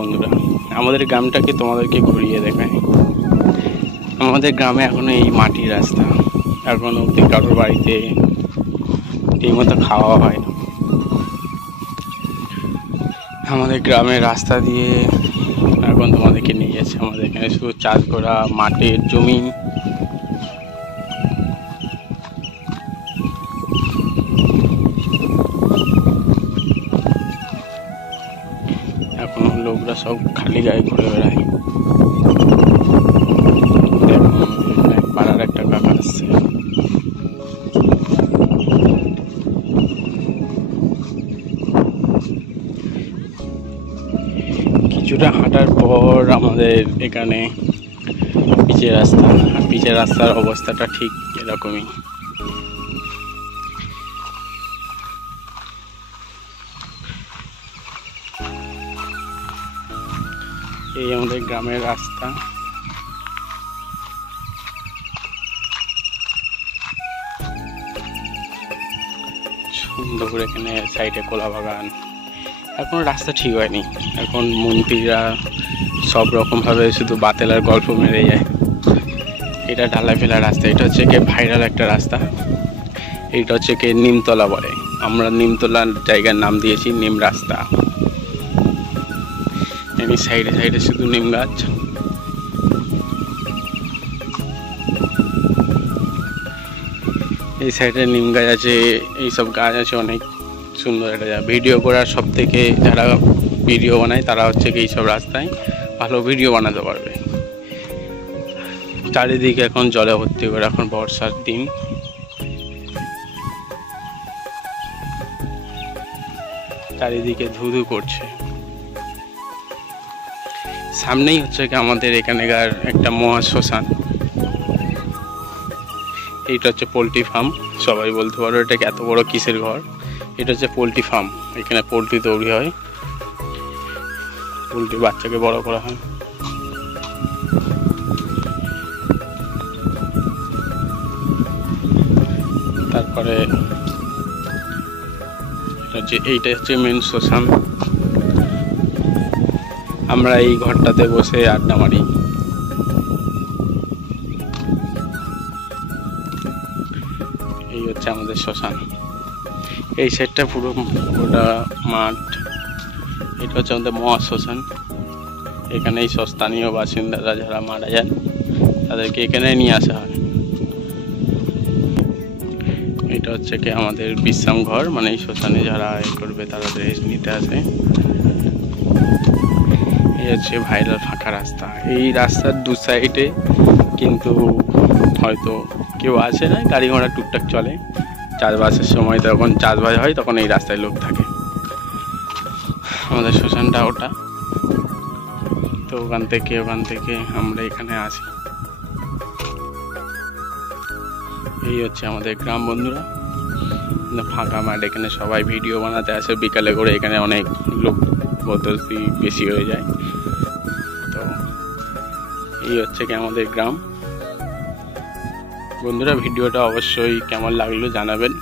বন্ধুরা, আমাদের গ্রামটাকে তোমাদেরকে ঘুরিয়ে দেখায়। আমাদের গ্রামে এখনো এই মাটির রাস্তা, এখনো অব্দি কারোর বাড়িতে ঠিক মতো খাওয়া হয় না। আমাদের গ্রামের রাস্তা দিয়ে এখন তোমাদেরকে নিয়ে যাচ্ছে। আমাদের এখানে শুধু চাষ করা মাটির জমি। এখনো লোকরা সব খালি গায়ে ঘুরে বেড়ায়। পাড়ার একটা কাকা আসছে। কিছুটা হাঁটার পর আমাদের এখানে পিচের রাস্তা, আর পিচের রাস্তার অবস্থাটা ঠিক এরকমই। এই আমাদের গ্রামের রাস্তা। সুন্দর করে এখানে সাইডে কলা বাগান। এখনো রাস্তা ঠিক হয়নি। এখন মন্ত্রীরা সব রকমভাবে শুধু বাতেলার গল্প মেরে যায়। এটা ঢালাই ফেলা রাস্তা। এটা হচ্ছে কি ভাইরাল একটা রাস্তা। এটা হচ্ছে কি নিমতলা বলে। আমরা নিমতলা জায়গার নাম দিয়েছি নিম রাস্তা। এমনি সাইডে সাইডে শুধু নিম গাছ। এই সাইডে নিম গাছ আছে, এইসব গাছ আছে। অনেক সুন্দর একটা জায়গা। ভিডিও করার সব থেকে যারা ভিডিও বানায় তারা হচ্ছে কি এইসব রাস্তায় ভালো ভিডিও বানাতে পারবে। চারিদিকে এখন জলে ভর্তি করে, এখন বর্ষার দিন। চারিদিকে ধুধু করছে। সামনেই হচ্ছে কি আমাদের এখানকার একটা মহাশ্মশান। এইটা হচ্ছে পোলট্রি ফার্ম। সবাই বলতে পারো এটা এত বড় কিসের ঘর। এটা হচ্ছে পোলট্রি ফার্ম। এখানে পোলট্রি তৈরি হয়, পোলট্রি বাচ্চাকে বড় করা হয়। তারপরে এইটা হচ্ছে মেন শ্মশান। আমরা এই ঘরটাতে বসে আড্ডা মারি। এই হচ্ছে আমাদের শ্মশান। এই সাইডটা পুরো গোটা মাঠ। এটা হচ্ছে আমাদের মহাশ্মশান। এখানে এই স্থানীয় বাসিন্দারা যারা মারা যান তাদেরকে এখানে নিয়ে আসা হয়। এটা হচ্ছে কি আমাদের বিশ্রাম ঘর, মানে এই শ্মশানে যারা করবে তারা রেস্ট নিতে আসে। এই হচ্ছে ভাইরাল ফাঁকা রাস্তা। এই রাস্তার দু সাইডে কিন্তু হয়তো কেউ আসে না, গাড়ি ঘোড়া টুকটাক চলে। চাষবাসের সময় যখন চাষবাস হয় তখন এই রাস্তায় লোক থাকে। আমাদের শ্মশানটা ওটা, তো ওখান থেকে আমরা এখানে আসি। এই হচ্ছে আমাদের গ্রাম বন্ধুরা। ফাঁকা মাঠ, এখানে সবাই ভিডিও বানাতে আসে বিকালে করে। এখানে অনেক লোক বদস্তি বেশি হয়ে যায়। তো এই হচ্ছে কি আমাদের গ্রাম বন্ধুরা। ভিডিওটা অবশ্যই কেমন লাগলো জানাবেন।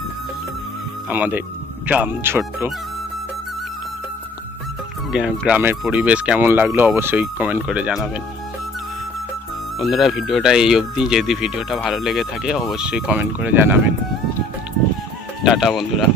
আমাদের গ্রাম ছোট্ট, গ্রামের পরিবেশ কেমন লাগলো অবশ্যই কমেন্ট করে জানাবেন বন্ধুরা। ভিডিওটা এই অবধি। যদি ভিডিওটা ভালো লেগে থাকে অবশ্যই কমেন্ট করে জানাবেন। টাটা বন্ধুরা।